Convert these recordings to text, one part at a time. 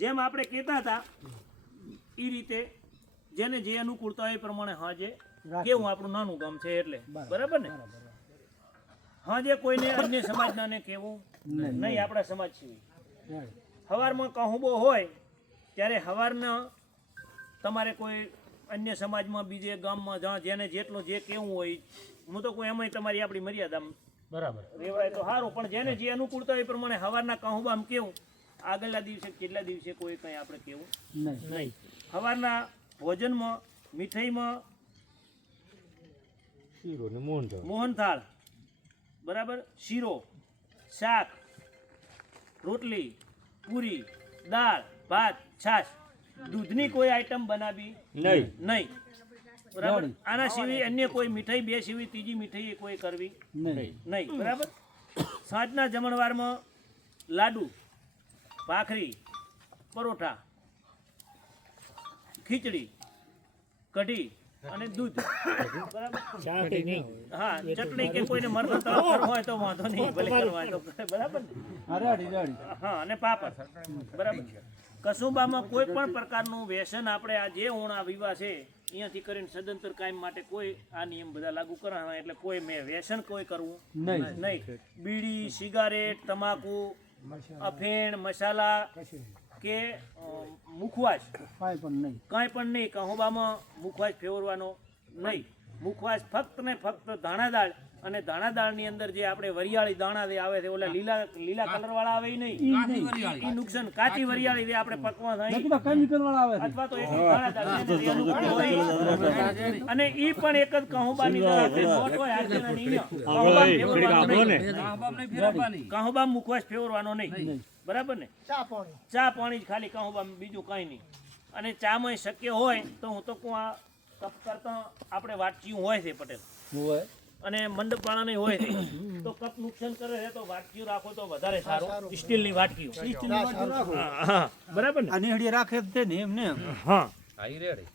જેમ આપણે કહેતા હતા એ રીતે જેને જે અનુકૂળતા હોય એ પ્રમાણે હાજે કેવું આપણું નાનું ગામ છે એટલે બરાબર ને હાજે કોઈને અન્ય સમાજના ને કેવું નહીં આપણા સમાજ સિવાય હવારમાં કહુંબો હોય ત્યારે હવારના તમારે કોઈ અન્ય સમાજમાં બીજે ગામમાં જ્યાં જેને જેટલું જે કેવું હોય હું તો કોઈ એમાંય તમારી આપણી મર્યાદા બરાબર રેવાય તો સારું પણ જેને જે અનુકૂળતા હોય એ પ્રમાણે હવારના કહુંબામાં કેવું આગળના દિવસે કેટલા દિવસે કોઈ કંઈ આપણે કેવું નહીં સવારના ભોજનમાં મીઠાઈમાં મોહનથાળ બરાબર શીરો શાક રોટલી પૂરી દાળ ભાત છાશ દૂધની કોઈ આઈટમ બનાવી નહીં બરાબર આના સિવાય અન્ય કોઈ મીઠાઈ બે સિવાય ત્રીજી મીઠાઈ કોઈ કરવી નહીં બરાબર સાંજના જમણવારમાં લાડુ ભાખરી પરોઠા ખીચડી કઢી અને દૂધ બરાબર હા ચટણી કે કોઈને મરઘા તળો હોય તો વાંધો નહીં ભલે કરવા તો બરાબર હા અને પાપડ બરાબર કસુંબામાં કોઈ પણ પ્રકારનું વ્યસન આપણે આ જે હોણા વિવાહ છે અહીંયાથી કરીને સદંતર કાયમ માટે કોઈ આ નિયમ બધા લાગુ કરાવવા એટલે કોઈ મેં વ્યસન કોઈ કરવું નહીં બીડી સિગારેટ તમાકુ અફીણ મસાલા કે મુખવાસ કાંઈ પણ નહીં કહુંબામાં મુખવાસ ફેરવવાનો નહીં મુખવાસ ફક્ત ને ફક્ત દાણા દાળ અને દાણા દાળની અંદર જે આપણે વરિયાળી દાણા જે આવે છે ઓલા લીલા કલર વાળા આવે નહીં એ નુકસાન કાચી વરિયાળી જે આપણે પકવા થાય અથવા તો દાણા દાળ અને એ પણ એક જ કહુંબાની નોટ હોય કહુંબા મુખવાસ ફેરવવાનો નહીં બરાબર ને ચા પાણી જ ખાલી કહુંબા બીજું કાંઈ નહીં અને ચામાં શક્ય હોય તો હું તો કહું આ કપ કરતા આપણે વાટચીયું હોય છે પટેલ અને મંડપ વાળાને હોય છે તો કપ નુકસાન કરે છે તો વાટકીયું રાખો તો વધારે સારું સ્ટીલની વાટકીયું બરાબર ને આની રાખે છે ને એમને હા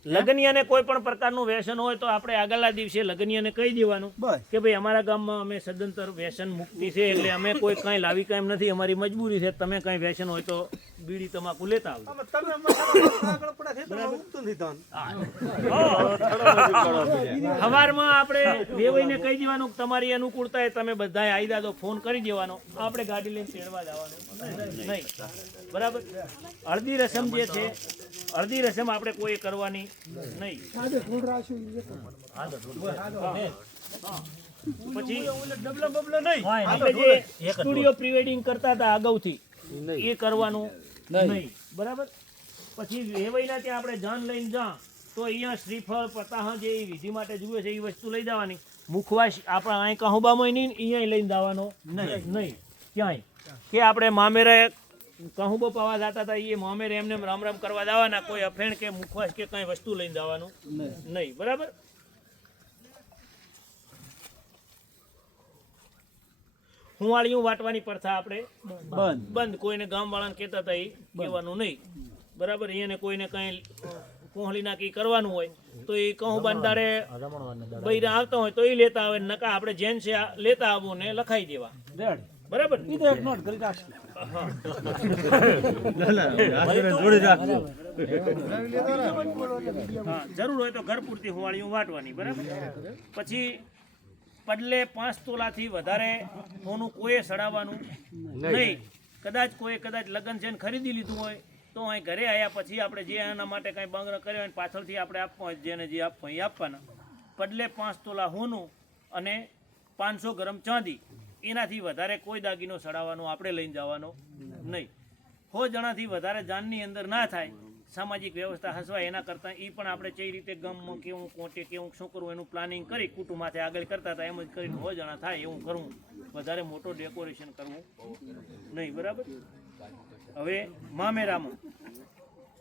લગનિયાને કોઈ પણ પ્રકારનું વ્યસન હોય તો આપણે આગળના દિવસે લગનિયાને કહી દેવાનું કે ભાઈ અમારા ગામમાં અમે સદંતર વ્યસન મુક્તિ છે એટલે અમે કોઈ કાંઈ લાવી કાંઈ નથી અમારી મજબૂરી છે તમે કાંઈ વ્યસન હોય તો બીડી તમાકુ લેતા આવો સવારમાં આપણે વેવાઈને કહી દેવાનું તમારી અનુકૂળતા તમે બધા આવી દાદો ફોન કરી દેવાનો આપણે ગાડી લઈને તેડવા જવાનું નહીં બરાબર હળદી રસમ જે છે હળદી રસમ આપણે કોઈ કરવાની નહીં પછી આપણે જે સ્ટુડિયો પ્રી વેડિંગ કરતા હતા અગાઉથી એ કરવાનું નહીં બરાબર પછી વેવાઈના ત્યાં આપણે જાન લઈને જા તો અહીંયા શ્રીફળ પતાહ જે વિધિ માટે જુએ છે એ વસ્તુ લઈ જવાની મુખવાસ આપણા અહીં કહુંબામાં નહીં અહીંયા લઈને જવાનો નહીં ક્યાંય કે આપણે મામેરે કહુંબો પાવા જતા હતા એ મામેરે એમને રામ રામ કરવા જવાના કોઈ અફેણ કે મુખવાસ કે કઈ વસ્તુ લઈને જવાનું નહીં બરાબર હુંવાળીયું વાટવાની પ્રથા આપણે બંધ કોઈને ગામ વાળાને કહેતા હતા એ કહેવાનું નહીં બરાબર એને કોઈને કઈ કોહલી નાખી કરવાનું હોય તો એ કહું બંધારે બૈરા આવતા હોય તો એ લેતા આવે નકા આપણે જેન છે લેતા આવું ને લખાઈ દેવા બરાબર જરૂર હોય તો ઘર પૂરતી હુંવાળીયું વાટવાની બરાબર પછી પડલે 5 તોલાથી વધારે સોનું કોઈ સડાવવાનું નહીં કદાચ લગ્ન છે ને ખરીદી લીધું હોય તો અહીં ઘરે આવ્યા પછી આપણે જે એના માટે કાંઈ બાંગરા કર્યો હોય પાછળથી આપણે આપવા હોય જેને જે આપવા એ આપવાના પડલે 5 તોલા સોનું અને 500 ગ્રામ ચાંદી એનાથી વધારે કોઈ દાગીનો સડાવવાનો આપણે લઈને જવાનો નહીં 100 જણાથી વધારે જાનની અંદર ના થાય સામાજિક વ્યવસ્થા હસવાય એના કરતાં એ પણ આપણે કઈ રીતે ગામમાં કેવું કોટે કેવું શું કરવું એનું પ્લાનિંગ કરી કુટુંબમાંથી આગળ કરતા હતા એમ જ કરીને 100 જણા થાય એવું કરવું વધારે મોટો ડેકોરેશન કરવું નહીં બરાબર હવે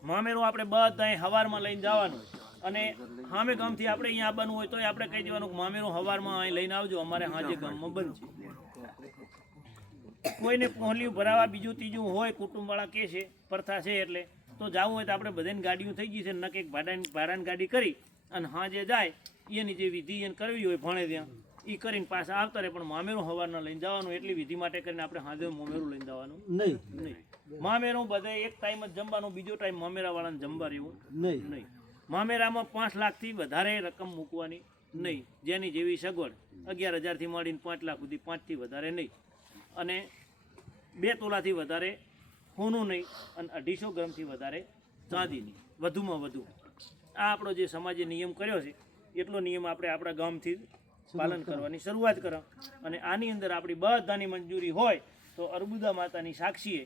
મામેરો આપણે બધા હવારમાં લઈને જવાનું અને સામે ગામથી આપણે અહીંયા આવવાનું હોય તો આપણે કહી દેવાનું કે મામેરો હવારમાં અહીં લઈને આવજો અમારે હાજે ગામમાં બંધ છે કોઈને પહોંચલ્યું ભરાવા બીજું ત્રીજું હોય કુટુંબવાળા કે છે પ્રથા છે એટલે તો જવું હોય તો આપણે બધાની ગાડીઓ થઈ ગઈ છે ન કે ભાડાની ગાડી કરી અને હાજે જાય એની જે વિધિ એને કરવી હોય ભણે ત્યાં એ કરીને પાછા આવતા રહે પણ મામેરું હવારના લઈને જવાનું એટલી વિધિ માટે કરીને આપણે હાજે મામેરું લઈને જવાનું નહીં મામેરું બધે એક ટાઈમ જ જમવાનું, બીજો ટાઈમ મામેરા વાળાને જમવા રહેવું નહીં. મામેરામાં 5 લાખથી વધારે રકમ મૂકવાની નહીં. જેની જેવી સગવડ 11,000 થી માંડીને 5 લાખ સુધી, 5 થી વધારે નહીં. અને 2 તોલાથી વધારે સોનું નહીં, અને 250 ગ્રામથી વધારે ચાંદી નહીં, વધુમાં વધુ. આ આપણો જે સમાજે નિયમ કર્યો છે એટલો નિયમ આપણે આપણા ગામથી પાલન કરવાની શરૂઆત કરો. અને આની અંદર આપણી બધાની મંજૂરી હોય તો અર્બુદા માતાની સાક્ષીએ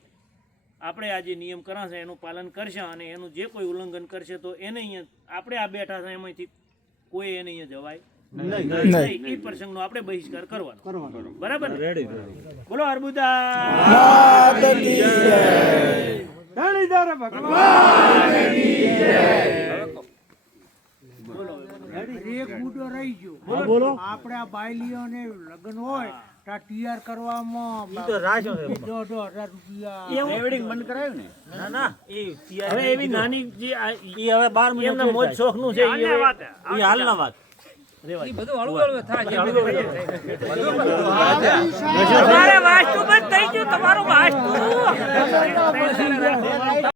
આપણે આ જે નિયમ કર્યા છે એનું પાલન કરશે. અને એનું જે કોઈ ઉલ્લંઘન કરશે તો એને અહીંયા આપણે આ બેઠા છે એમાંથી કોઈ એને અહીંયા જવાય નહીં. એ પ્રસંગનો આપણે બહિષ્કાર કરવાનો. બરાબર ને? બોલો અર્બુદા એક મુદ્દો રહી ગયો. આપણે આ બાયલીઓને લગ્ન હોય તો તૈયાર કરવામાં 1,500 રૂપિયા હવે એવી નાની જે હવે 12 એમના મોજ શોખનું છે એ હાલના વાત બધું હળવું હળવું થાય.